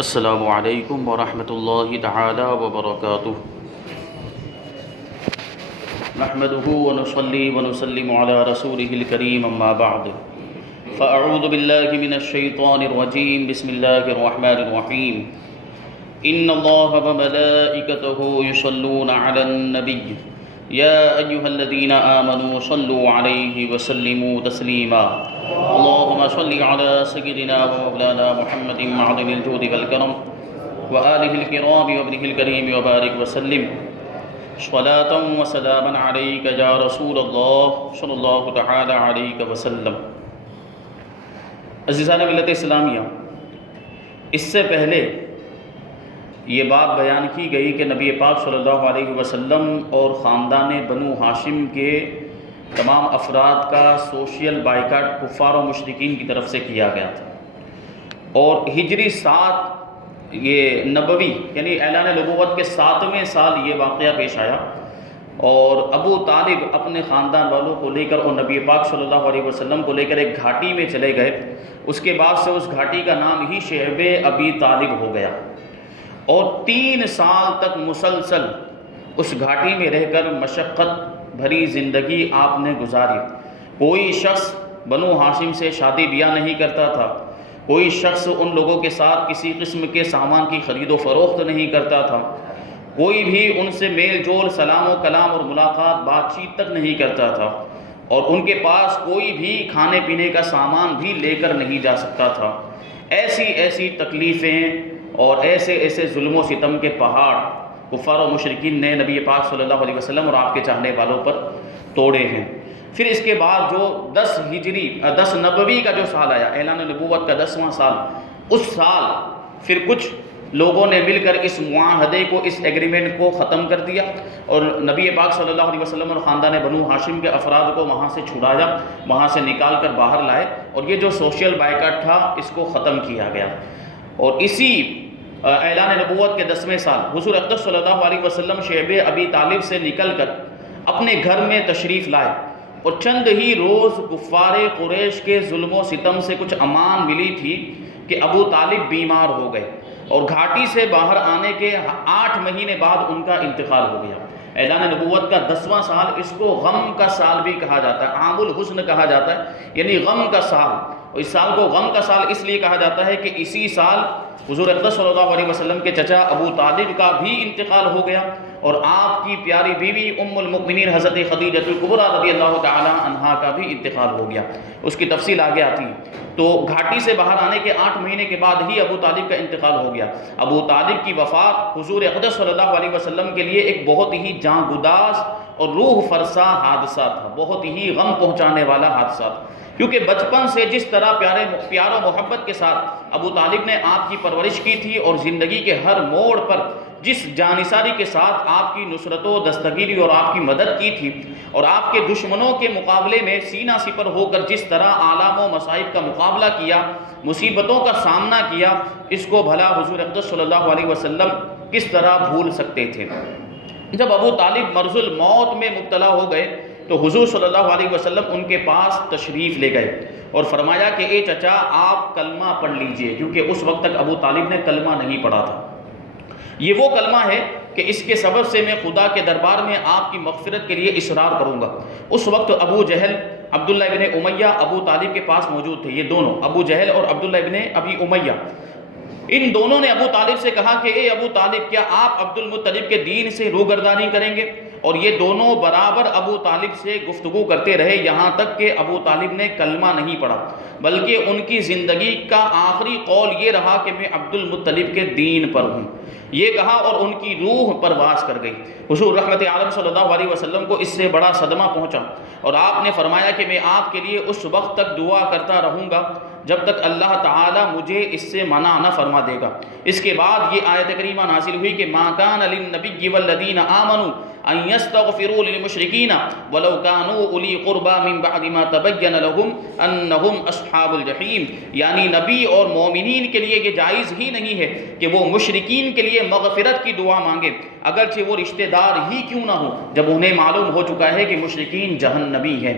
السلام علیکم ورحمۃ اللہ تعالی وبرکاتہ۔ نحمده ونصلي ونسلم على رسوله الكريم اما بعد فاعوذ بالله من الشیطان الرجیم بسم اللہ الرحمن الرحیم ان اللہ وملائکته یصلون علی النبی یا ایها الذین آمنوا صلوا علیہ وسلموا تسلیما اللهم صل على سيدنا ومولانا محمد معدن الجود والكرم وآله الكرام وابنه الكريم وبارك وسلم صلاة وسلاما عليك يا رسول الله صلی اللہ تعالی علیہ وسلم۔ عزیزان ملت اسلامیہ، اس سے پہلے یہ بات بیان کی گئی کہ نبی پاک صلی اللہ علیہ وسلم اور خاندان بنو ہاشم کے تمام افراد کا سوشل بائیکاٹ کفار و مشرکین کی طرف سے کیا گیا تھا، اور ہجری 7 یہ نبوی یعنی اعلان نبوت کے 7ویں سال یہ واقعہ پیش آیا، اور ابو طالب اپنے خاندان والوں کو لے کر اور نبی پاک صلی اللہ علیہ وسلم کو لے کر ایک گھاٹی میں چلے گئے۔ اس کے بعد سے اس گھاٹی کا نام ہی شعب ابی طالب ہو گیا، اور 3 سال تک مسلسل اس گھاٹی میں رہ کر مشقت بھری زندگی آپ نے گزاری۔ کوئی شخص بنو ہاشم سے شادی بیاہ نہیں کرتا تھا، کوئی شخص ان لوگوں کے ساتھ کسی قسم کے سامان کی خرید و فروخت نہیں کرتا تھا، کوئی بھی ان سے میل جول سلام و کلام اور ملاقات بات چیت تک نہیں کرتا تھا، اور ان کے پاس کوئی بھی کھانے پینے کا سامان بھی لے کر نہیں جا سکتا تھا۔ ایسی ایسی تکلیفیں اور ایسے ایسے ظلم و ستم کے پہاڑ کفار و مشرکین نے نبی پاک صلی اللہ علیہ وسلم اور آپ کے چاہنے والوں پر توڑے ہیں۔ پھر اس کے بعد جو 10 نبوی کا جو سال آیا، اعلان نبوت کا 10واں سال، اس سال پھر کچھ لوگوں نے مل کر اس معاہدے کو، اس ایگریمنٹ کو ختم کر دیا، اور نبی پاک صلی اللہ علیہ وسلم اور خاندان بنو ہاشم کے افراد کو وہاں سے چھڑایا، وہاں سے نکال کر باہر لائے، اور یہ جو سوشل بائیکاٹ تھا اس کو ختم کیا گیا۔ اور اسی اعلان نبوت کے 10ویں سال حضور اقدس صلی اللہ علیہ وسلم شعب ابی طالب سے نکل کر اپنے گھر میں تشریف لائے، اور چند ہی روز کفار قریش کے ظلم و ستم سے کچھ امان ملی تھی کہ ابو طالب بیمار ہو گئے، اور گھاٹی سے باہر آنے کے 8 مہینے بعد ان کا انتقال ہو گیا۔ اعلان نبوت کا 10واں سال، اس کو غم کا سال بھی کہا جاتا ہے، عام الحزن کہا جاتا ہے، یعنی غم کا سال۔ اور اس سال کو غم کا سال اس لیے کہا جاتا ہے کہ اسی سال حضور اقدس صلی اللہ علیہ وسلم کے چچا ابو طالب کا بھی انتقال ہو گیا، اور آپ کی پیاری بیوی ام المؤمنین حضرت خدیجہ الکبریٰ رضی اللہ تعالی عنہا کا بھی انتقال ہو گیا۔ اس کی تفصیل آگے آتی ہے۔ تو گھاٹی سے باہر آنے کے 8 مہینے کے بعد ہی ابو طالب کا انتقال ہو گیا۔ ابو طالب کی وفات حضور اقدس صلی اللہ علیہ وسلم کے لیے ایک بہت ہی جاں گداز اور روح فرسا حادثہ تھا، بہت ہی غم پہنچانے والا حادثہ تھا، کیونکہ بچپن سے جس طرح پیار و محبت کے ساتھ ابو طالب نے آپ کی پرورش کی تھی، اور زندگی کے ہر موڑ پر جس جانثاری کے ساتھ آپ کی نصرت و دستگیری اور آپ کی مدد کی تھی، اور آپ کے دشمنوں کے مقابلے میں سینہ سپر ہو کر جس طرح آلام و مصائب کا مقابلہ کیا، مصیبتوں کا سامنا کیا، اس کو بھلا حضور اقدس صلی اللہ علیہ وسلم کس طرح بھول سکتے تھے۔ جب ابو طالب مرض الموت میں مبتلا ہو گئے تو حضور صلی اللہ علیہ وسلم ان کے پاس تشریف لے گئے اور فرمایا کہ اے چچا، آپ کلمہ پڑھ لیجئے، کیونکہ اس وقت تک ابو طالب نے کلمہ نہیں پڑھا تھا۔ یہ وہ کلمہ ہے کہ اس کے سبب سے میں خدا کے دربار میں آپ کی مغفرت کے لیے اصرار کروں گا۔ اس وقت ابو جہل، عبداللہ ابن امیہ ابو طالب کے پاس موجود تھے، یہ دونوں ابو جہل اور عبداللہ ابن ابی امیہ۔ ان دونوں نے ابو طالب سے کہا کہ اے ابو طالب، کیا آپ عبد المطلب کے دین سے روگردانی کریں گے؟ اور یہ دونوں برابر ابو طالب سے گفتگو کرتے رہے، یہاں تک کہ ابو طالب نے کلمہ نہیں پڑھا، بلکہ ان کی زندگی کا آخری قول یہ رہا کہ میں عبد المطلب کے دین پر ہوں، یہ کہا، اور ان کی روح پرواز کر گئی۔ حضور رحمت عالم صلی اللہ علیہ وسلم کو اس سے بڑا صدمہ پہنچا، اور آپ نے فرمایا کہ میں آپ کے لیے اس وقت تک دعا کرتا رہوں گا جب تک اللہ تعالی مجھے اس سے منع نہ فرما دے گا۔ اس کے بعد یہ آیت کریمہ نازل ہوئی کہ ما کان للنبی والذین آمنوا ان یستغفروا للمشرکین ولو کانوا اولی قربی من بعد ما تبین لهم انہم اصحاب الجحیم، یعنی نبی اور مومنین کے لیے یہ جائز ہی نہیں ہے کہ وہ مشرکین کے لیے مغفرت کی دعا مانگے، اگرچہ وہ رشتہ دار ہی کیوں نہ ہو، جب انہیں معلوم ہو چکا ہے کہ مشرکین جہنمی ہیں۔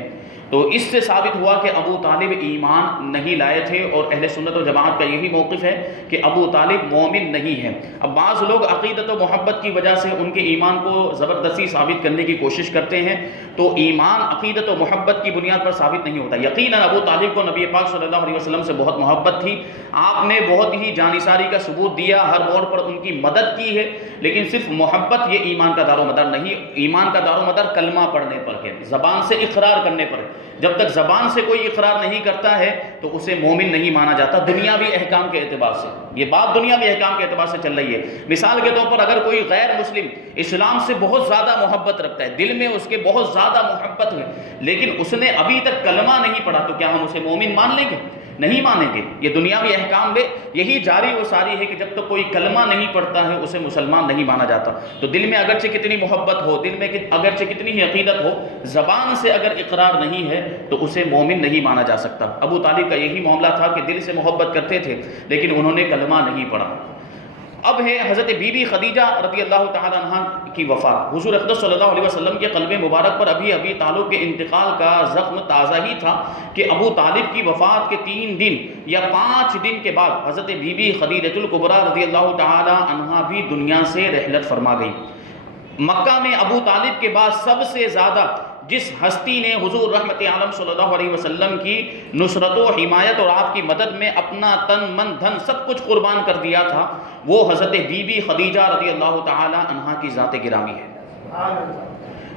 تو اس سے ثابت ہوا کہ ابو طالب ایمان نہیں لائے تھے، اور اہل سنت و جماعت کا یہی موقف ہے کہ ابو طالب مومن نہیں ہے۔ اب بعض لوگ عقیدت و محبت کی وجہ سے ان کے ایمان کو زبردستی ثابت کرنے کی کوشش کرتے ہیں، تو ایمان عقیدت و محبت کی بنیاد پر ثابت نہیں ہوتا۔ یقیناً ابو طالب کو نبی پاک صلی اللہ علیہ وسلم سے بہت محبت تھی، آپ نے بہت ہی جانثاری کا ثبوت دیا، ہر موڑ پر ان کی مدد کی ہے، لیکن صرف محبت یہ ایمان کا دار و مدار نہیں۔ ایمان کا دار و مدار کلمہ پڑھنے پر ہے، زبان سے اقرار کرنے پر ہے۔ جب تک زبان سے کوئی اقرار نہیں کرتا ہے تو اسے مومن نہیں مانا جاتا، دنیاوی احکام کے اعتبار سے۔ یہ بات دنیاوی احکام کے اعتبار سے چل رہی ہے۔ مثال کے طور پر اگر کوئی غیر مسلم اسلام سے بہت زیادہ محبت رکھتا ہے، دل میں اس کے بہت زیادہ محبت ہے، لیکن اس نے ابھی تک کلمہ نہیں پڑھا، تو کیا ہم اسے مومن مان لیں گے؟ نہیں مانیں گے۔ یہ دنیاوی احکام میں یہی جاری و ساری ہے کہ جب تک کوئی کلمہ نہیں پڑھتا ہے اسے مسلمان نہیں مانا جاتا۔ تو دل میں اگرچہ کتنی محبت ہو، دل میں اگرچہ کتنی ہی عقیدت ہو، زبان سے اگر اقرار نہیں ہے تو اسے مومن نہیں مانا جا سکتا۔ ابو طالب کا یہی معاملہ تھا کہ دل سے محبت کرتے تھے لیکن انہوں نے کلمہ نہیں پڑھا۔ اب ہے حضرت بی بی خدیجہ رضی اللہ تعالی عنہ کی وفات۔ حضور اقدس صلی اللہ علیہ وسلم کے قلب مبارک پر ابھی طالب کے انتقال کا زخم تازہ ہی تھا کہ ابو طالب کی وفات کے 3 دن یا 5 دن کے بعد حضرت بی بی خدیجہ الکبریٰ رضی اللہ تعالی عنہ بھی دنیا سے رحلت فرما گئی۔ مکہ میں ابو طالب کے بعد سب سے زیادہ جس ہستی نے حضور رحمت عالم صلی اللہ علیہ وسلم کی نصرت و حمایت اور آپ کی مدد میں اپنا تن من دھن سب کچھ قربان کر دیا تھا، وہ حضرت بی بی خدیجہ رضی اللہ تعالی عنہا کی ذات گرامی ہے۔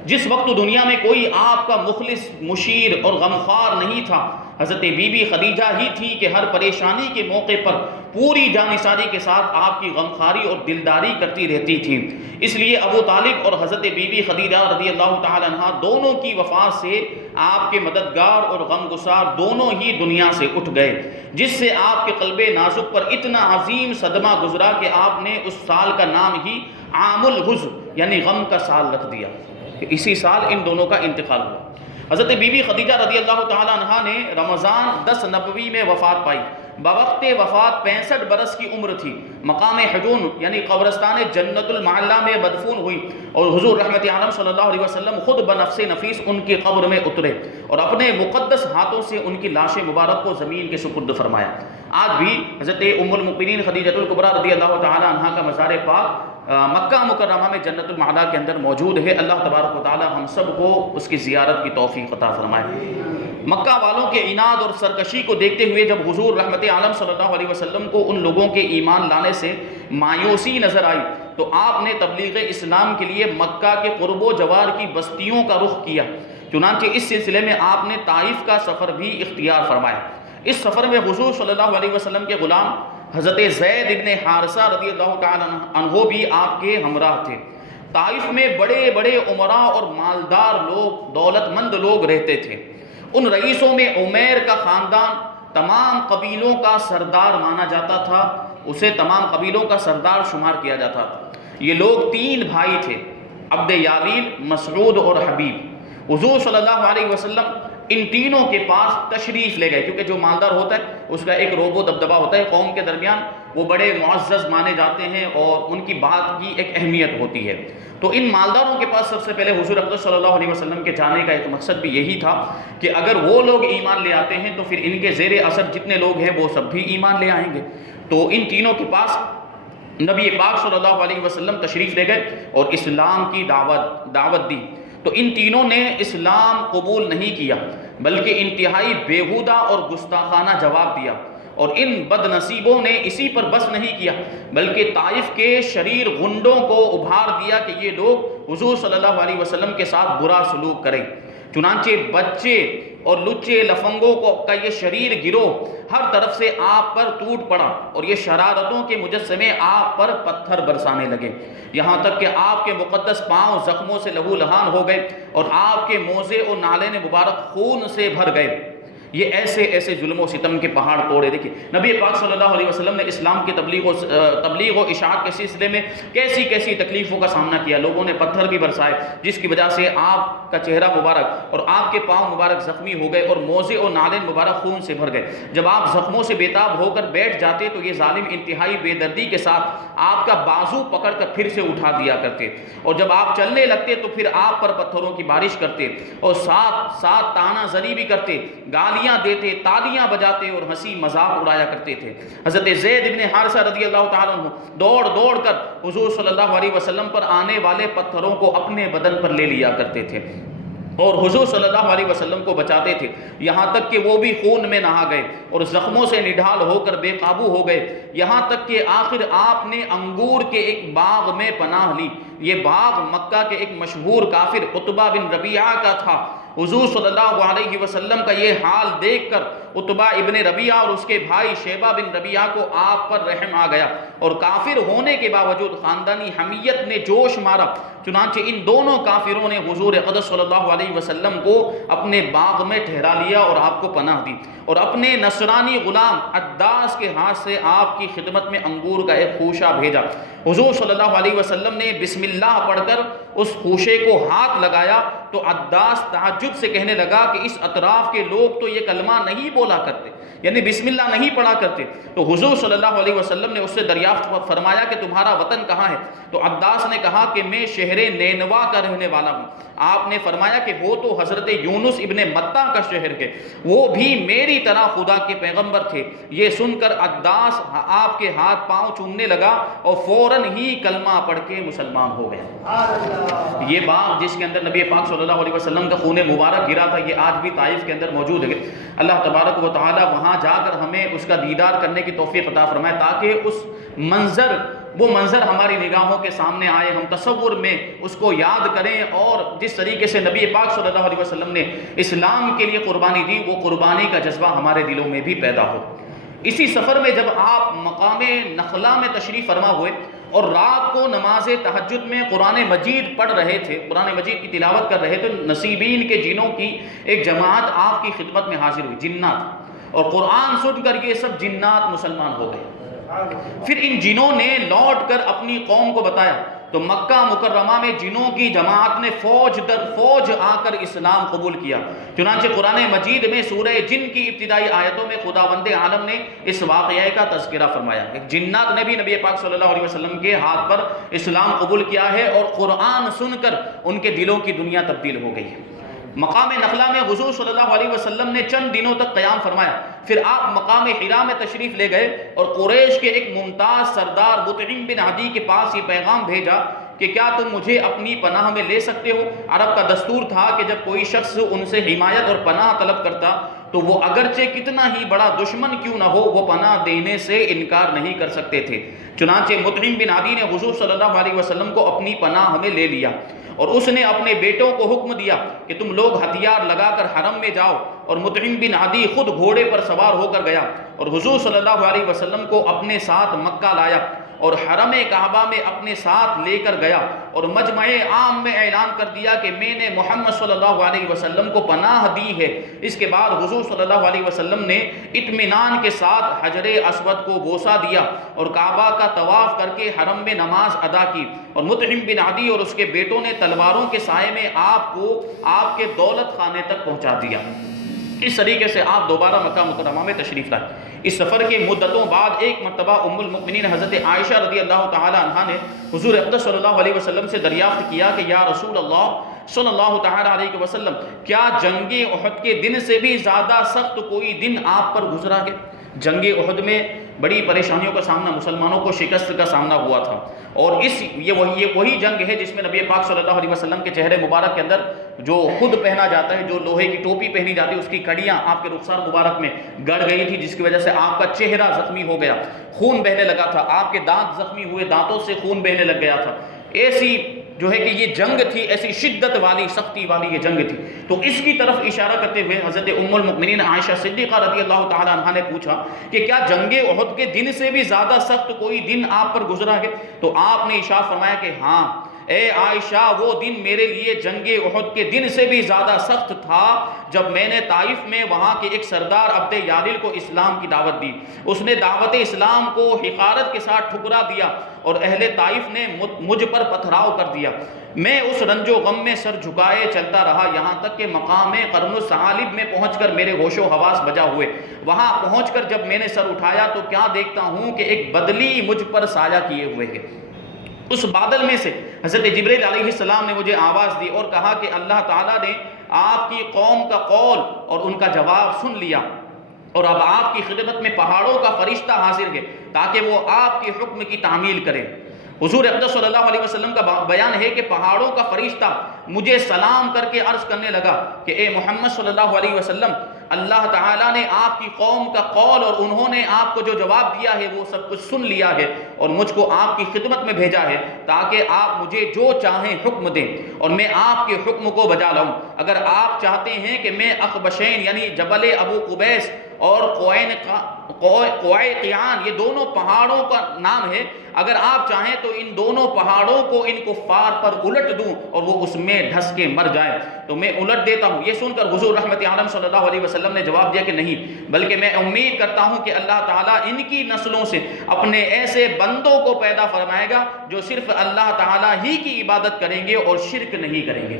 جس وقت دنیا میں کوئی آپ کا مخلص، مشیر اور غمخوار نہیں تھا، حضرت بی بی خدیجہ ہی تھی کہ ہر پریشانی کے موقع پر پوری جانثاری کے ساتھ آپ کی غمخواری اور دلداری کرتی رہتی تھی۔ اس لیے ابو طالب اور حضرت بی بی خدیجہ رضی اللہ تعالی عنہ دونوں کی وفات سے آپ کے مددگار اور غمگسار دونوں ہی دنیا سے اٹھ گئے، جس سے آپ کے قلب نازک پر اتنا عظیم صدمہ گزرا کہ آپ نے اس سال کا نام ہی عام الحزن یعنی غم کا سال رکھ دیا۔ اسی سال ان دونوں کا انتقال ہوا۔ حضرت بی بی خدیجہ رضی اللہ تعالی عنہا نے رمضان 10 نبوی میں وفات پائی۔ بوقت وفات 65 برس کی عمر تھی۔ مقام حجون یعنی قبرستان جنت المعلا میں مدفون ہوئی، اور حضور رحمت عالم صلی اللہ علیہ وسلم خود بنفس نفیس ان کی قبر میں اترے اور اپنے مقدس ہاتھوں سے ان کی لاش مبارک کو زمین کے سپرد فرمایا۔ آج بھی حضرت ام المؤمنین خدیجہ الکبریٰ رضی اللہ تعالی عنہا کا مزار پاک مکہ مکرمہ میں جنت المعلا کے اندر موجود ہے۔ اللہ تبارک و تعالی ہم سب کو اس کی زیارت کی توفیق عطا فرمائے۔ مکہ والوں کے عناد اور سرکشی کو دیکھتے ہوئے جب حضور رحمت عالم صلی اللہ علیہ وسلم کو ان لوگوں کے ایمان لانے سے مایوسی نظر آئی تو آپ نے تبلیغ اسلام کے لیے مکہ کے قرب و جوار کی بستیوں کا رخ کیا۔ چنانچہ اس سلسلے میں آپ نے طائف کا سفر بھی اختیار فرمایا۔ اس سفر میں حضور صلی اللہ علیہ وسلم کے غلام حضرت زید ابن حارثہ رضی اللہ تعالی عنہ بھی آپ کے ہمراہ تھے۔ طائف میں بڑے بڑے عمراء اور مالدار لوگ، دولت مند لوگ رہتے تھے۔ ان رئیسوں میں عمیر کا خاندان تمام قبیلوں کا سردار مانا جاتا تھا، اسے تمام قبیلوں کا سردار شمار کیا جاتا تھا۔ یہ لوگ 3 بھائی تھے، عبد یالیل، مسعود اور حبیب۔ حضور صلی اللہ علیہ وسلم ان تینوں کے پاس تشریف لے گئے، کیونکہ جو مالدار ہوتا ہے اس کا ایک روب و دبدبہ ہوتا ہے قوم کے درمیان، وہ بڑے معزز مانے جاتے ہیں اور ان کی بات کی ایک اہمیت ہوتی ہے۔ تو ان مالداروں کے پاس سب سے پہلے حضور اقدس صلی اللہ علیہ وسلم کے جانے کا ایک مقصد بھی یہی تھا کہ اگر وہ لوگ ایمان لے آتے ہیں تو پھر ان کے زیر اثر جتنے لوگ ہیں وہ سب بھی ایمان لے آئیں گے۔ تو ان تینوں کے پاس نبی پاک صلی اللہ علیہ وسلم تشریف لے گئے اور اسلام کی دعوت دی۔ تو ان تینوں نے اسلام قبول نہیں کیا بلکہ انتہائی بیہودہ اور گستاخانہ جواب دیا، اور ان بد نصیبوں نے اسی پر بس نہیں کیا بلکہ طائف کے شریر غنڈوں کو ابھار دیا کہ یہ لوگ حضور صلی اللہ علیہ وسلم کے ساتھ برا سلوک کریں۔ چنانچہ بچے اور لچے لفنگوں کا یہ شریر گروہ ہر طرف سے آپ پر ٹوٹ پڑا، اور یہ شرارتوں کے مجسمے آپ پر پتھر برسانے لگے، یہاں تک کہ آپ کے مقدس پاؤں زخموں سے لہو لہان ہو گئے اور آپ کے موزے اور نالین مبارک خون سے بھر گئے۔ یہ ایسے ایسے ظلم و ستم کے پہاڑ توڑے. دیکھیں نبی پاک صلی اللہ علیہ وسلم نے اسلام کی تبلیغ و اشاعت کے سلسلے میں کیسی کیسی تکلیفوں کا سامنا کیا. لوگوں نے پتھر بھی برسائے جس کی وجہ سے آپ کا چہرہ مبارک اور آپ کے پاؤں مبارک زخمی ہو گئے اور موزے اور نالین مبارک خون سے بھر گئے. جب آپ زخموں سے بےتاب ہو کر بیٹھ جاتے تو یہ ظالم انتہائی بے دردی کے ساتھ آپ کا بازو پکڑ کر پھر سے اٹھا دیا کرتے, اور جب آپ چلنے لگتے تو پھر آپ پر پتھروں کی بارش کرتے اور ساتھ ساتھ تانا زنی بھی کرتے, گالیاں دیتے, تالیاں بجاتے اور ہنسی مذاق اڑایا کرتے تھے. حضرت زید بن حارثہ رضی اللہ تعالیٰ عنہ دوڑ دوڑ کر حضور صلی اللہ علیہ وسلم پر آنے والے پتھروں کو اپنے بدن پر لے لیا کرتے تھے اور حضور صلی اللہ علیہ وسلم کو بچاتے تھے, یہاں تک کہ وہ بھی خون میں نہا گئے اور زخموں سے نڈھال ہو کر بے قابو ہو گئے, یہاں تک کہ آخر آپ نے انگور کے ایک باغ میں پناہ لی. یہ باغ مکہ کے ایک مشہور کافر عتبہ بن ربیعہ کا تھا. حضور صلی اللہ علیہ وسلم کا یہ حال دیکھ کر عتبہ ابن ربیعہ اور اس کے بھائی شیبہ بن ربیعہ کو آپ پر رحم آ گیا, اور کافر ہونے کے باوجود خاندانی حمیت نے جوش مارا. چنانچہ ان دونوں کافروں نے حضور اقدس صلی اللہ علیہ وسلم کو اپنے باغ میں ٹھہرا لیا اور آپ کو پناہ دی, اور اپنے نصرانی غلام عداس کے ہاتھ سے آپ کی خدمت میں انگور کا ایک خوشہ بھیجا. حضور صلی اللہ علیہ وسلم نے بسم اللہ پڑھ کر اس خوشے کو ہاتھ لگایا تو عداس تعجب سے کہنے لگا کہ اس اطراف کے لوگ تو یہ کلمہ نہیں بولا کرتے, یعنی بسم اللہ نہیں پڑھا کرتے. تو حضور صلی اللہ علیہ وسلم نے اس سے دریافت فرمایا کہ تمہارا وطن کہاں ہے؟ تو عداس نے کہا کہ میں شہر نینوا کا رہنے والا ہوں. آپ نے فرمایا کہ وہ تو حضرت یونس ابن متہ کا شہر ہے, وہ بھی میری طرح خدا کے پیغمبر تھے. یہ سن کر عداس آپ کے ہاتھ پاؤں چومنے لگا اور فوراً ہی کلمہ پڑھ کے مسلمان ہو گیا. یہ باغ جس کے اندر نبی پاک صلی اللہ علیہ وسلم کا خون مبارک گرا تھا, یہ آج بھی طائف کے اندر موجود ہے. اللہ تبارک و تعالی وہاں جا کر ہمیں اس کا دیدار کرنے کی توفیق عطا فرمائے تاکہ وہ منظر ہماری نگاہوں کے سامنے آئے, ہم تصور میں اس کو یاد کریں, اور جس طریقے سے نبی پاک صلی اللہ علیہ وسلم نے اسلام کے لیے قربانی دی وہ قربانی کا جذبہ ہمارے دلوں میں بھی پیدا ہو. اسی سفر میں جب آپ مقام نخلا میں تشریف فرما ہوئے اور رات کو نماز تہجد میں قرآن مجید پڑھ رہے تھے, قرآن مجید کی تلاوت کر رہے تھے, نصیبین کے جنوں کی ایک جماعت آپ کی خدمت میں حاضر ہوئی, جنات, اور قرآن سن کر یہ سب جنات مسلمان ہو گئے. پھر ان جنوں نے لوٹ کر اپنی قوم کو بتایا تو مکہ مکرمہ میں جنوں کی جماعت نے فوج در فوج آ کر اسلام قبول کیا. چنانچہ قرآن مجید میں سورہ جن کی ابتدائی آیتوں میں خداوند عالم نے اس واقعے کا تذکرہ فرمایا. جنات نے بھی نبی پاک صلی اللہ علیہ وسلم کے ہاتھ پر اسلام قبول کیا ہے اور قرآن سن کر ان کے دلوں کی دنیا تبدیل ہو گئی ہے. مقام نخلا میں حضور صلی اللہ علیہ وسلم نے چند دنوں تک قیام فرمایا. پھر آپ مقام حرا میں تشریف لے گئے اور قریش کے ایک ممتاز سردار مطعم بن عدی کے پاس یہ پیغام بھیجا کہ کیا تم مجھے اپنی پناہ میں لے سکتے ہو؟ عرب کا دستور تھا کہ جب کوئی شخص ان سے حمایت اور پناہ طلب کرتا تو وہ اگرچہ کتنا ہی بڑا دشمن کیوں نہ ہو وہ پناہ دینے سے انکار نہیں کر سکتے تھے. چنانچہ مطعم بن عدی نے حضور صلی اللہ علیہ وسلم کو اپنی پناہ میں لے لیا اور اس نے اپنے بیٹوں کو حکم دیا کہ تم لوگ ہتھیار لگا کر حرم میں جاؤ, اور مطعم بن عدی خود گھوڑے پر سوار ہو کر گیا اور حضور صلی اللہ علیہ وسلم کو اپنے ساتھ مکہ لایا اور حرم کعبہ میں اپنے ساتھ لے کر گیا اور مجمع عام میں اعلان کر دیا کہ میں نے محمد صلی اللہ علیہ وسلم کو پناہ دی ہے. اس کے بعد حضور صلی اللہ علیہ وسلم نے اطمینان کے ساتھ حجر اسود کو بوسہ دیا اور کعبہ کا طواف کر کے حرم میں نماز ادا کی, اور مطعم بن عدی اور اس کے بیٹوں نے تلواروں کے سائے میں آپ کو آپ کے دولت خانے تک پہنچا دیا. اس طریقے سے آپ دوبارہ مکہ مکرمہ میں تشریف لائے. اس سفر کے مدتوں بعد ایک مرتبہ ام المؤمنین حضرت عائشہ رضی اللہ تعالی عنہا نے حضور اقدس صلی اللہ علیہ وسلم سے دریافت کیا کہ یا رسول اللہ صلی اللہ تعالی علیہ وسلم, کیا جنگ احد کے دن سے بھی زیادہ سخت کوئی دن آپ پر گزرا ہے؟ جنگ احد میں بڑی پریشانیوں کا سامنا, مسلمانوں کو شکست کا سامنا ہوا تھا, اور یہ وہی جنگ ہے جس میں نبی پاک صلی اللہ علیہ وسلم کے چہرے مبارک کے اندر جو خود پہنا جاتا ہے, جو لوہے کی ٹوپی پہنی جاتی ہے, اس کی کڑیاں آپ کے رخسار مبارک میں گڑ گئی تھی جس کی وجہ سے آپ کا چہرہ زخمی ہو گیا, خون بہنے لگا تھا, آپ کے دانت زخمی ہوئے, دانتوں سے خون بہنے لگ گیا تھا. ایسی جو ہے کہ یہ جنگ تھی, ایسی شدت والی سختی والی یہ جنگ تھی. تو اس کی طرف اشارہ کرتے ہوئے حضرت ام المؤمنین عائشہ صدیقہ رضی اللہ تعالی عنہا نے پوچھا کہ کیا جنگ احد کے دن سے بھی زیادہ سخت کوئی دن آپ پر گزرا ہے؟ تو آپ نے ارشاد فرمایا کہ ہاں, اے عائشہ وہ دن میرے لیے جنگ احد کے دن سے بھی زیادہ سخت تھا جب میں نے طائف میں وہاں کے ایک سردار عبد یالل کو اسلام کی دعوت دی. اس نے دعوت اسلام کو حقارت کے ساتھ ٹھکرا دیا اور اہل طائف نے مجھ پر پتھراؤ کر دیا. میں اس رنج و غم میں سر جھکائے چلتا رہا یہاں تک کہ مقام قرن الثعالب میں پہنچ کر میرے ہوش و حواس بجا ہوئے. وہاں پہنچ کر جب میں نے سر اٹھایا تو کیا دیکھتا ہوں کہ ایک بدلی مجھ پر سایہ کیے ہوئے ہے. اس بادل میں سے حضرت جبریل علیہ السلام نے مجھے آواز دی اور کہا کہ اللہ تعالیٰ نے آپ کی قوم کا قول اور ان کا جواب سن لیا اور اب آپ کی خدمت میں پہاڑوں کا فرشتہ حاضر ہے تاکہ وہ آپ کے حکم کی تعمیل کرے. حضور اقدس صلی اللہ علیہ وسلم کا بیان ہے کہ پہاڑوں کا فرشتہ مجھے سلام کر کے عرض کرنے لگا کہ اے محمد صلی اللہ علیہ وسلم، اللہ تعالیٰ نے آپ کی قوم کا قول اور انہوں نے آپ کو جو جواب دیا ہے وہ سب کچھ سن لیا ہے اور مجھ کو آپ کی خدمت میں بھیجا ہے تاکہ آپ مجھے جو چاہیں حکم دیں اور میں آپ کے حکم کو بجا لاؤں. اگر آپ چاہتے ہیں کہ میں اخبشین یعنی جبل ابو قبیس اور قوائقیان، یہ دونوں پہاڑوں کا نام ہے، اگر آپ چاہیں تو ان دونوں پہاڑوں کو ان کفار پر الٹ دوں اور وہ اس میں دھس کے مر جائیں تو میں الٹ دیتا ہوں. یہ سن کر حضور رحمت عالم صلی اللہ علیہ وسلم نے جواب دیا کہ نہیں، بلکہ میں امید کرتا ہوں کہ اللہ تعالیٰ ان کی نسلوں سے اپنے ایسے بندوں کو پیدا فرمائے گا جو صرف اللہ تعالیٰ ہی کی عبادت کریں گے اور شرک نہیں کریں گے.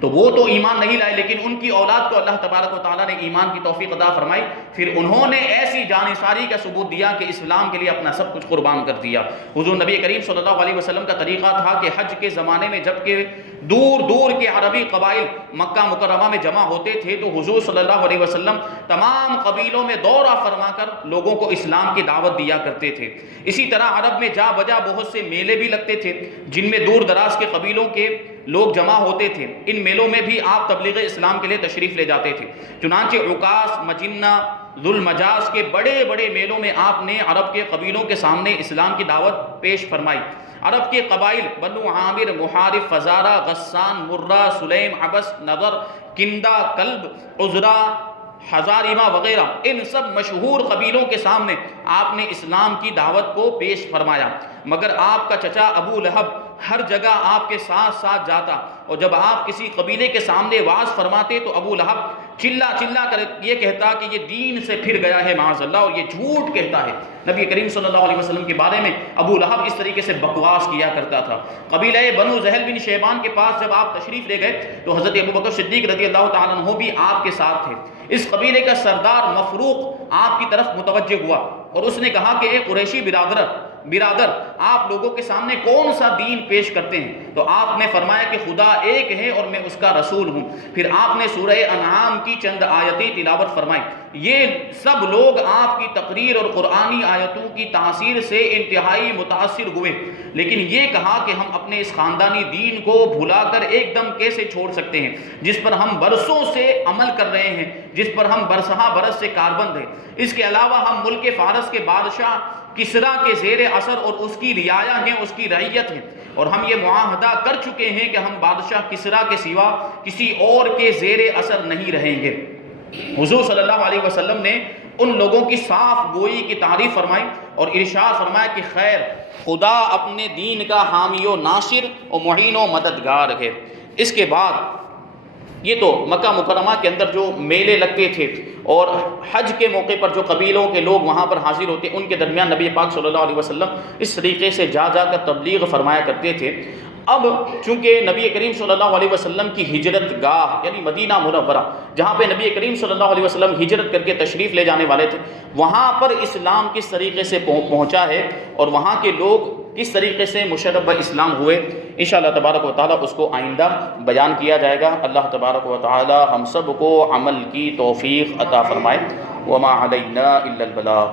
تو وہ تو ایمان نہیں لائے لیکن ان کی اولاد کو اللہ تبارک و تعالیٰ نے ایمان کی توفیق عطا فرمائی. پھر انہوں نے ایسی جانثاری کا ثبوت دیا کہ اسلام کے لیے اپنا سب کچھ قربان کر دیا. حضور نبی کریم صلی اللہ علیہ وسلم کا طریقہ تھا کہ حج کے زمانے میں جب کہ دور دور کے عربی قبائل مکہ مکرمہ میں جمع ہوتے تھے تو حضور صلی اللہ علیہ وسلم تمام قبیلوں میں دورہ فرما کر لوگوں کو اسلام کی دعوت دیا کرتے تھے. اسی طرح عرب میں جا بجا بہت سے میلے بھی لگتے تھے جن میں دور دراز کے قبیلوں کے لوگ جمع ہوتے تھے. ان میلوں میں بھی آپ تبلیغ اسلام کے لیے تشریف لے جاتے تھے. چنانچہ عکاس، مجنہ، ذوالمجاز کے بڑے بڑے میلوں میں آپ نے عرب کے قبیلوں کے سامنے اسلام کی دعوت پیش فرمائی. عرب کے قبائل بنو عامر، محارب، فزارہ، غسان، مرہ، سلیم، عبس، نضر، کندہ، کلب، عزرہ، ہزاریمہ وغیرہ، ان سب مشہور قبیلوں کے سامنے آپ نے اسلام کی دعوت کو پیش فرمایا. مگر آپ کا چچا ابو لہب ہر جگہ آپ کے ساتھ ساتھ جاتا اور جب آپ کسی قبیلے کے سامنے وعظ فرماتے تو ابو لہب چلا چلا کر یہ کہتا کہ یہ دین سے پھر گیا ہے معاذ اللہ اور یہ جھوٹ کہتا ہے. نبی کریم صلی اللہ علیہ وسلم کے بارے میں ابو لہب اس طریقے سے بکواس کیا کرتا تھا. قبیلہ بنو زہل بن شیبان کے پاس جب آپ تشریف لے گئے تو حضرت ابو بکر صدیق رضی اللہ تعالیٰ عنہ بھی آپ کے ساتھ تھے. اس قبیلے کا سردار مفروق آپ کی طرف متوجہ ہوا اور اس نے کہا کہ اے قریشی برادر آپ لوگوں کے سامنے کون سا دین پیش کرتے ہیں؟ تو آپ نے فرمایا کہ خدا ایک ہے اور میں اس کا رسول ہوں. پھر آپ نے سورہ انعام کی چند آیتیں تلاوت فرمائی. یہ سب لوگ آپ کی تقریر اور قرآنی آیتوں کی تاثیر سے انتہائی متاثر ہوئے لیکن یہ کہا کہ ہم اپنے اس خاندانی دین کو بھلا کر ایک دم کیسے چھوڑ سکتے ہیں جس پر ہم برسوں سے عمل کر رہے ہیں، جس پر ہم برسہ برس سے کاربند ہیں. اس کے علاوہ ہم ملک فارس کے بادشاہ کسرا کے زیر اثر اور اس کی رعایا ہیں، اس کی رعیت ہیں اور ہم یہ معاہدہ کر چکے ہیں کہ ہم بادشاہ کسرا کے سوا کسی اور کے زیر اثر نہیں رہیں گے. حضور صلی اللہ علیہ وسلم نے ان لوگوں کی صاف گوئی کی تعریف فرمائی اور ارشاد فرمایا کہ خیر خدا اپنے دین کا حامی و ناصر و معین و مددگار ہے. اس کے بعد یہ تو مکہ مکرمہ کے اندر جو میلے لگتے تھے اور حج کے موقع پر جو قبیلوں کے لوگ وہاں پر حاضر ہوتے ان کے درمیان نبی پاک صلی اللہ علیہ وسلم اس طریقے سے جا جا کر تبلیغ فرمایا کرتے تھے. اب چونکہ نبی کریم صلی اللہ علیہ وسلم کی ہجرت گاہ یعنی مدینہ منورہ جہاں پہ نبی کریم صلی اللہ علیہ وسلم ہجرت کر کے تشریف لے جانے والے تھے وہاں پر اسلام کس طریقے سے پہنچا ہے اور وہاں کے لوگ کس طریقے سے مشرف اسلام ہوئے انشاءاللہ تبارک و تعالیٰ اس کو آئندہ بیان کیا جائے گا. اللہ تبارک و تعالیٰ ہم سب کو عمل کی توفیق عطا فرمائے. وما علینا الا البلاغ.